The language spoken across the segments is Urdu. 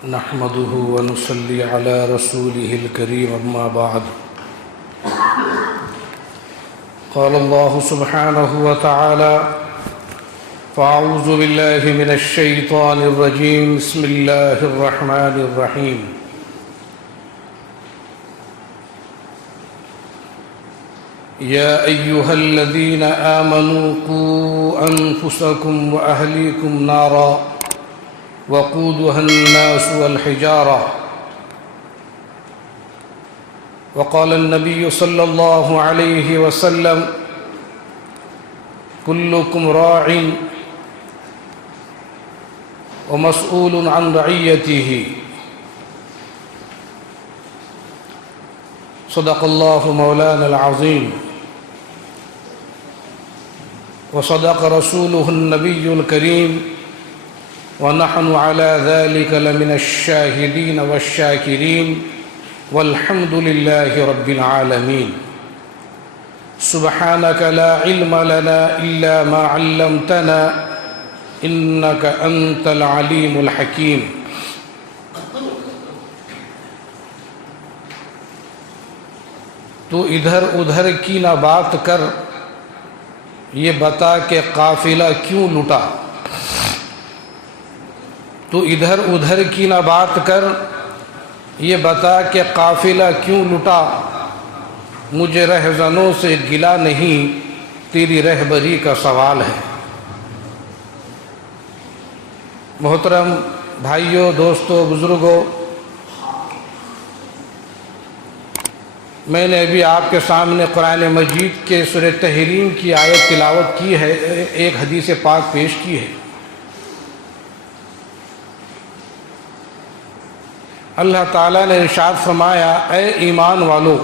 نحمده ونصلي على رسوله الكريم أما بعد قال الله سبحانه وتعالى فأعوذ بالله من الشيطان الرجيم بسم الله الرحمن الرحيم يا أيها الذين آمنوا قوا أنفسكم وأهليكم نارا وقودها الناس والحجارة وقال النبي صلى الله عليه وسلم كلكم راع ومسؤول عن رعيته صدق الله مولانا العظيم وصدق رسوله النبي الكريم ونحن على ذلك لمن الشاهدين والشاكرين والحمد لله رب العالمين سبحانك لا علم لنا إلا ما علمتنا إنك أنت العليم الحكيم تو ادھر ادھر کی نہ بات کر یہ بتا کہ قافلہ کیوں لٹا تو ادھر ادھر کی نہ بات کر یہ بتا کہ قافلہ کیوں لٹا مجھے رہزنوں سے گلا نہیں تیری رہبری کا سوال ہے محترم بھائیوں دوستوں بزرگوں میں نے ابھی آپ کے سامنے قرآن مجید کے سورہ تحریم کی آیت تلاوت کی ہے ایک حدیث پاک پیش کی ہے اللہ تعالیٰ نے ارشاد فرمایا اے ایمان والو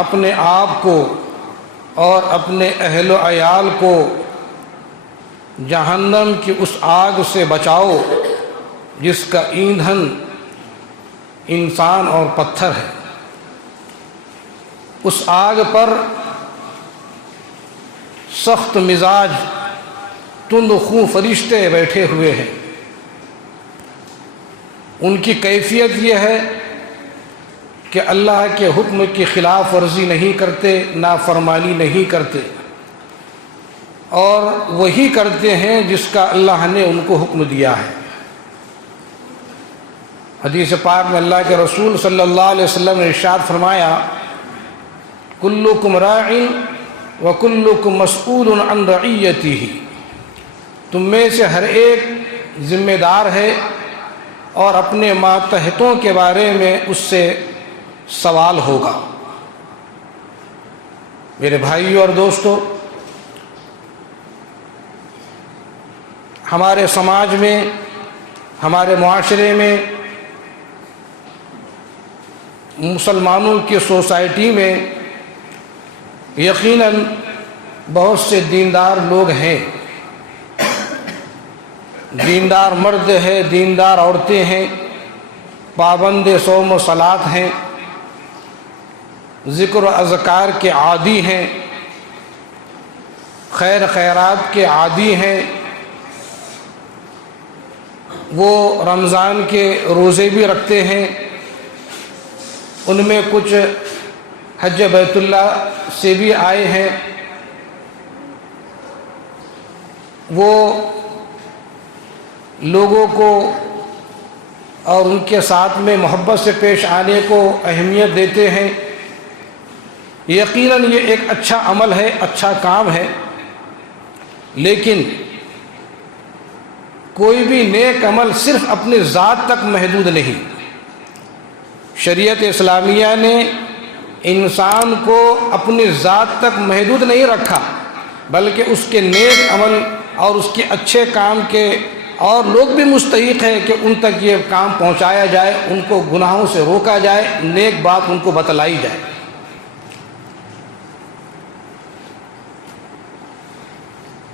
اپنے آپ کو اور اپنے اہل و عیال کو جہنم کی اس آگ سے بچاؤ جس کا ایندھن انسان اور پتھر ہے اس آگ پر سخت مزاج تند خو فرشتے بیٹھے ہوئے ہیں ان کی کیفیت یہ ہے کہ اللہ کے حکم کی خلاف ورزی نہیں کرتے نافرمانی نہیں کرتے اور وہی کرتے ہیں جس کا اللہ نے ان کو حکم دیا ہے حدیث پاک میں اللہ کے رسول صلی اللہ علیہ وسلم نے ارشاد فرمایا کلکم راع وکلکم مسئول عن رعیتہ تم میں سے ہر ایک ذمہ دار ہے اور اپنے ماتحتوں کے بارے میں اس سے سوال ہوگا میرے بھائیوں اور دوستوں ہمارے سماج میں ہمارے معاشرے میں مسلمانوں کی سوسائٹی میں یقیناً بہت سے دیندار لوگ ہیں دیندار مرد ہیں دیندار عورتیں ہیں پابند صوم و صلات ہیں ذکر و اذکار کے عادی ہیں خیر خیرات کے عادی ہیں وہ رمضان کے روزے بھی رکھتے ہیں ان میں کچھ حج بیت اللہ سے بھی آئے ہیں وہ لوگوں کو اور ان کے ساتھ میں محبت سے پیش آنے کو اہمیت دیتے ہیں یقیناً یہ ایک اچھا عمل ہے اچھا کام ہے لیکن کوئی بھی نیک عمل صرف اپنی ذات تک محدود نہیں شریعت اسلامیہ نے انسان کو اپنی ذات تک محدود نہیں رکھا بلکہ اس کے نیک عمل اور اس کے اچھے کام کے اور لوگ بھی مستحق ہیں کہ ان تک یہ کام پہنچایا جائے ان کو گناہوں سے روکا جائے نیک بات ان کو بتلائی جائے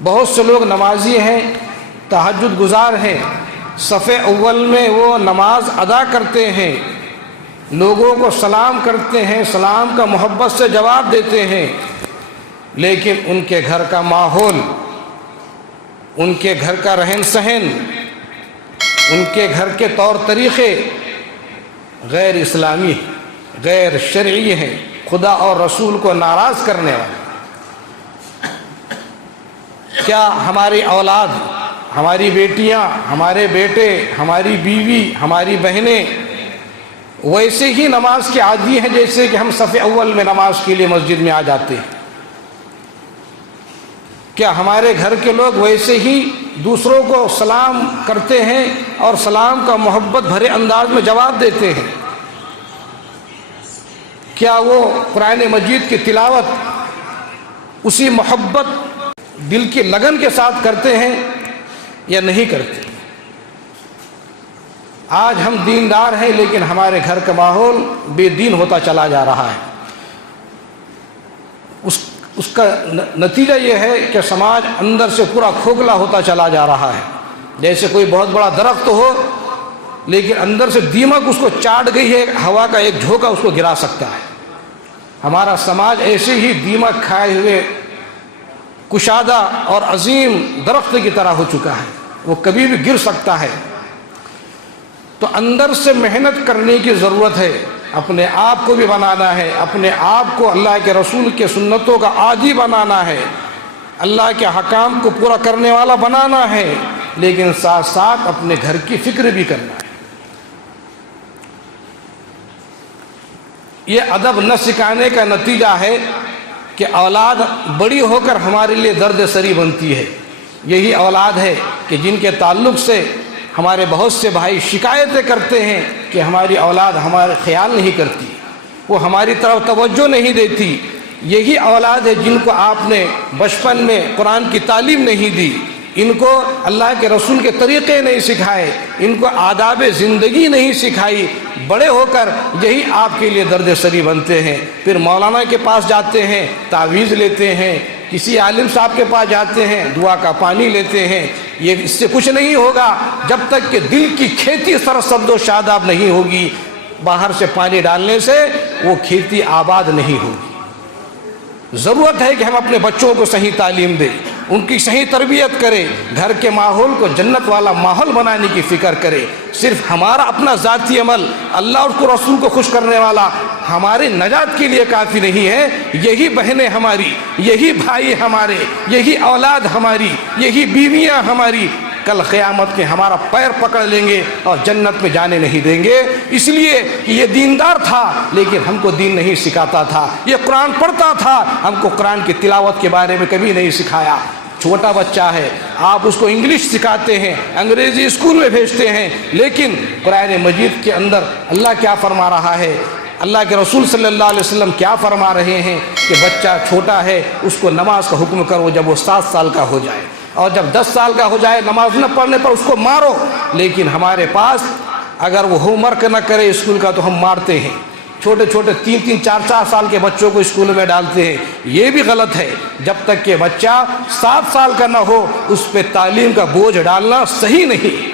بہت سے لوگ نمازی ہیں تہجد گزار ہیں صف اول میں وہ نماز ادا کرتے ہیں لوگوں کو سلام کرتے ہیں سلام کا محبت سے جواب دیتے ہیں لیکن ان کے گھر کا ماحول ان کے گھر کا رہن سہن ان کے گھر کے طور طریقے غیر اسلامی ہیں، غیر شرعی ہیں، خدا اور رسول کو ناراض کرنے والے۔ کیا ہماری اولاد، ہماری بیٹیاں، ہمارے بیٹے، ہماری بیوی، ہماری بہنیں ویسے ہی نماز کے عادی ہیں جیسے کہ ہم صف اول میں نماز کے لیے مسجد میں آ جاتے ہیں؟ کیا ہمارے گھر کے لوگ ویسے ہی دوسروں کو سلام کرتے ہیں اور سلام کا محبت بھرے انداز میں جواب دیتے ہیں؟ کیا وہ قرآن مجید کی تلاوت اسی محبت دل کی لگن کے ساتھ کرتے ہیں یا نہیں کرتے؟ آج ہم دیندار ہیں لیکن ہمارے گھر کا ماحول بے دین ہوتا چلا جا رہا ہے۔ اس کا نتیجہ یہ ہے کہ سماج اندر سے پورا کھوکھلا ہوتا چلا جا رہا ہے۔ جیسے کوئی بہت بڑا درخت ہو لیکن اندر سے دیمک اس کو چاٹ گئی ہے، ہوا کا ایک جھونکا اس کو گرا سکتا ہے۔ ہمارا سماج ایسے ہی دیمک کھائے ہوئے کشادہ اور عظیم درخت کی طرح ہو چکا ہے، وہ کبھی بھی گر سکتا ہے۔ تو اندر سے محنت کرنے کی ضرورت ہے، اپنے آپ کو بھی بنانا ہے، اپنے آپ کو اللہ کے رسول کے سنتوں کا عادی بنانا ہے، اللہ کے حکام کو پورا کرنے والا بنانا ہے، لیکن ساتھ ساتھ اپنے گھر کی فکر بھی کرنا ہے۔ یہ ادب نہ سکھانے کا نتیجہ ہے کہ اولاد بڑی ہو کر ہمارے لیے درد سری بنتی ہے۔ یہی اولاد ہے کہ جن کے تعلق سے ہمارے بہت سے بھائی شکایتیں کرتے ہیں کہ ہماری اولاد ہمارا خیال نہیں کرتی، وہ ہماری طرف توجہ نہیں دیتی۔ یہی اولاد ہے جن کو آپ نے بچپن میں قرآن کی تعلیم نہیں دی، ان کو اللہ کے رسول کے طریقے نہیں سکھائے، ان کو آداب زندگی نہیں سکھائی۔ بڑے ہو کر یہی آپ کے لیے درد سری بنتے ہیں۔ پھر مولانا کے پاس جاتے ہیں، تعویذ لیتے ہیں، کسی عالم صاحب کے پاس جاتے ہیں، دعا کا پانی لیتے ہیں۔ یہ اس سے کچھ نہیں ہوگا جب تک کہ دل کی کھیتی سرسبز و شاداب نہیں ہوگی۔ باہر سے پانی ڈالنے سے وہ کھیتی آباد نہیں ہوگی۔ ضرورت ہے کہ ہم اپنے بچوں کو صحیح تعلیم دیں، ان کی صحیح تربیت کریں، گھر کے ماحول کو جنت والا ماحول بنانے کی فکر کریں۔ صرف ہمارا اپنا ذاتی عمل اللہ اور کو رسول کو خوش کرنے والا ہمارے نجات کے لیے کافی نہیں ہے۔ یہی بہنیں ہماری، یہی بھائی ہمارے، یہی اولاد ہماری، یہی بیویاں ہماری کل قیامت میں ہمارا پیر پکڑ لیں گے اور جنت میں جانے نہیں دیں گے۔ اس لیے کہ یہ دیندار تھا لیکن ہم کو دین نہیں سکھاتا تھا، یہ قرآن پڑھتا تھا، ہم کو قرآن کی تلاوت کے بارے میں کبھی نہیں سکھایا۔ چھوٹا بچہ ہے، آپ اس کو انگلش سکھاتے ہیں، انگریزی اسکول میں بھیجتے ہیں، لیکن قرآن مجید کے اندر اللہ کیا فرما رہا ہے، اللہ کے رسول صلی اللہ علیہ وسلم کیا فرما رہے ہیں کہ بچہ چھوٹا ہے اس کو نماز کا حکم کرو جب وہ 7 سال کا ہو جائے، اور جب 10 سال کا ہو جائے نماز نہ پڑھنے پر اس کو مارو۔ لیکن ہمارے پاس اگر وہ ہوم ورک نہ کرے اسکول کا تو ہم مارتے ہیں۔ چھوٹے چھوٹے 3-3 4-4 سال کے بچوں کو اسکول میں ڈالتے ہیں، یہ بھی غلط ہے۔ جب تک کہ بچہ 7 سال کا نہ ہو اس پہ تعلیم کا بوجھ ڈالنا صحیح نہیں۔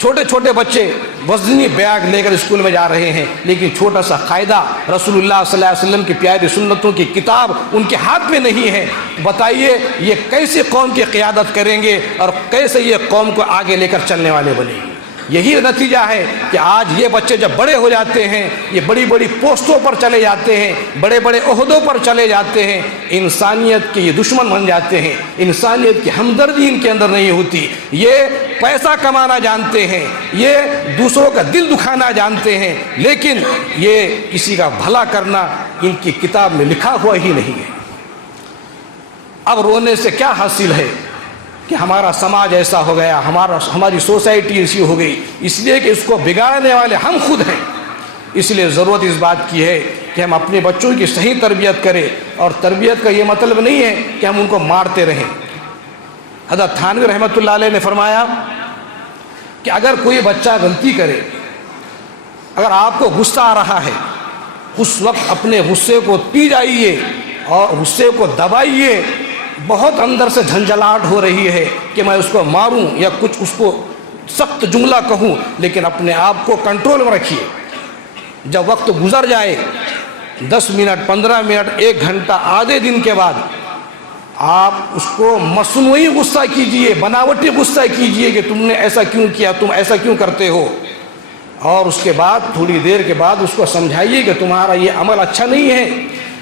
چھوٹے چھوٹے بچے وزنی بیگ لے کر اسکول میں جا رہے ہیں، لیکن چھوٹا سا قاعدہ رسول اللہ صلی اللہ علیہ وسلم کی پیاری سنتوں کی کتاب ان کے ہاتھ میں نہیں ہے۔ بتائیے یہ کیسے قوم کی قیادت کریں گے اور کیسے یہ قوم کو آگے لے کر چلنے والے بنیں گے؟ یہی نتیجہ ہے کہ آج یہ بچے جب بڑے ہو جاتے ہیں یہ بڑی بڑی پوسٹوں پر چلے جاتے ہیں، بڑے بڑے عہدوں پر چلے جاتے ہیں، انسانیت کے یہ دشمن بن جاتے ہیں، انسانیت کی ہمدردی ان کے اندر نہیں ہوتی، یہ پیسہ کمانا جانتے ہیں، یہ دوسروں کا دل دکھانا جانتے ہیں، لیکن یہ کسی کا بھلا کرنا ان کی کتاب میں لکھا ہوا ہی نہیں ہے۔ اب رونے سے کیا حاصل ہے کہ ہمارا سماج ایسا ہو گیا، ہماری سوسائٹی ایسی ہو گئی، اس لیے کہ اس کو بگاڑنے والے ہم خود ہیں۔ اس لیے ضرورت اس بات کی ہے کہ ہم اپنے بچوں کی صحیح تربیت کریں، اور تربیت کا یہ مطلب نہیں ہے کہ ہم ان کو مارتے رہیں۔ حضرت تھانوی رحمۃ اللہ علیہ نے فرمایا کہ اگر کوئی بچہ غلطی کرے، اگر آپ کو غصہ آ رہا ہے اس وقت اپنے غصے کو پی جائیے اور غصے کو دبائیے۔ بہت اندر سے جھنجھلاہٹ ہو رہی ہے کہ میں اس کو ماروں یا کچھ اس کو سخت جملہ کہوں، لیکن اپنے آپ کو کنٹرول میں رکھیے۔ جب وقت گزر جائے 10 منٹ 15 منٹ 1 گھنٹہ آدھے دن کے بعد آپ اس کو مصنوعی غصہ کیجئے، بناوٹی غصہ کیجئے کہ تم نے ایسا کیوں کیا، تم ایسا کیوں کرتے ہو، اور اس کے بعد تھوڑی دیر کے بعد اس کو سمجھائیے کہ تمہارا یہ عمل اچھا نہیں ہے،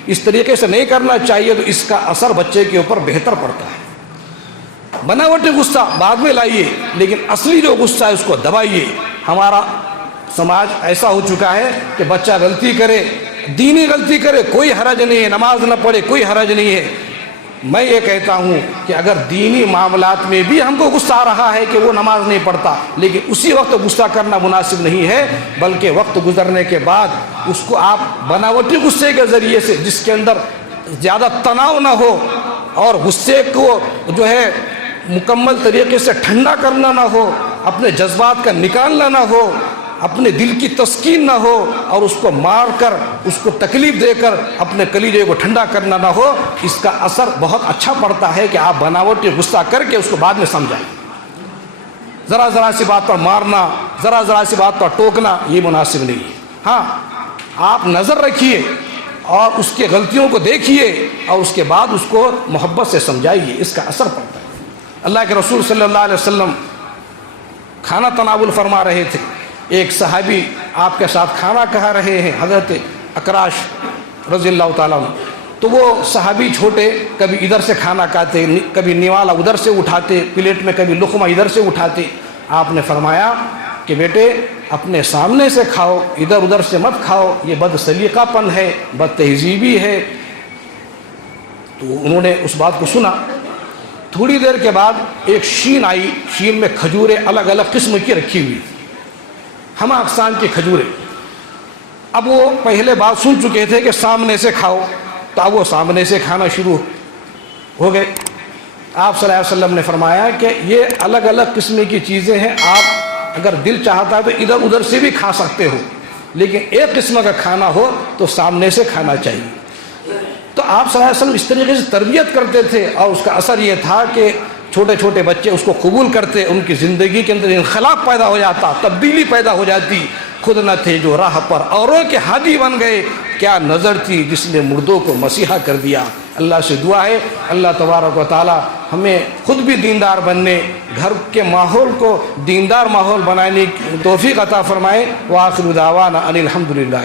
اس طریقے سے نہیں کرنا چاہیے، تو اس کا اثر بچے کے اوپر بہتر پڑتا ہے۔ بناوٹی غصہ بعد میں لائیے، لیکن اصلی جو غصہ ہے اس کو دبائیے۔ ہمارا سماج ایسا ہو چکا ہے کہ بچہ غلطی کرے، دینی غلطی کرے، کوئی حرج نہیں ہے، نماز نہ پڑھے کوئی حرج نہیں ہے۔ میں یہ کہتا ہوں کہ اگر دینی معاملات میں بھی ہم کو غصہ آ رہا ہے کہ وہ نماز نہیں پڑھتا، لیکن اسی وقت غصہ کرنا مناسب نہیں ہے، بلکہ وقت گزرنے کے بعد اس کو آپ بناوٹی غصے کے ذریعے سے، جس کے اندر زیادہ تناؤ نہ ہو اور غصے کو جو ہے مکمل طریقے سے ٹھنڈا کرنا نہ ہو، اپنے جذبات کا نکالنا نہ ہو، اپنے دل کی تسکین نہ ہو، اور اس کو مار کر، اس کو تکلیف دے کر اپنے کلیجے کو ٹھنڈا کرنا نہ ہو، اس کا اثر بہت اچھا پڑتا ہے کہ آپ بناوٹی غصہ کر کے اس کو بعد میں سمجھائیں۔ ذرا ذرا سی بات پر مارنا، ذرا ذرا سی بات پر ٹوکنا، یہ مناسب نہیں ہے۔ ہاں، آپ نظر رکھیے اور اس کے غلطیوں کو دیکھیے، اور اس کے بعد اس کو محبت سے سمجھائیے، اس کا اثر پڑتا ہے۔ اللہ کے رسول صلی اللہ علیہ وسلم کھانا تناول فرما رہے تھے، ایک صحابی آپ کے ساتھ کھانا کھا رہے ہیں، حضرت اکراش رضی اللہ تعالیٰ عنہ، تو وہ صحابی چھوٹے کبھی ادھر سے کھانا کھاتے، کبھی نوالا ادھر سے اٹھاتے پلیٹ میں، کبھی لقمہ ادھر سے اٹھاتے۔ آپ نے فرمایا کہ بیٹے اپنے سامنے سے کھاؤ، ادھر ادھر سے مت کھاؤ، یہ بد سلیقہ پن ہے، بد تہذیبی ہے۔ تو انہوں نے اس بات کو سنا۔ تھوڑی دیر کے بعد ایک شین آئی، شین میں کھجوریں الگ الگ قسم کی رکھی ہوئی، ہمہ اقسام کی کھجوریں۔ اب وہ پہلے بات سن چکے تھے کہ سامنے سے کھاؤ، تو اب وہ سامنے سے کھانا شروع ہو گئے۔ آپ صلی اللہ علیہ وسلم نے فرمایا کہ یہ الگ الگ قسم کی چیزیں ہیں، آپ اگر دل چاہتا ہے تو ادھر ادھر سے بھی کھا سکتے ہو، لیکن ایک قسم کا کھانا ہو تو سامنے سے کھانا چاہیے۔ تو آپ صلی اللہ علیہ وسلم اس طریقے سے تربیت کرتے تھے، اور اس کا اثر یہ تھا کہ چھوٹے چھوٹے بچے اس کو قبول کرتے، ان کی زندگی کے اندر انقلاب پیدا ہو جاتا، تبدیلی پیدا ہو جاتی۔ خود نہ تھے جو راہ پر اوروں کے ہادی بن گئے، کیا نظر تھی جس نے مردوں کو مسیحا کر دیا۔ اللہ سے دعا ہے اللہ تبارک و تعالی ہمیں خود بھی دیندار بننے، گھر کے ماحول کو دیندار ماحول بنانے کی توفیق عطا فرمائے۔ وآخر دعوانا ان الحمد للہ۔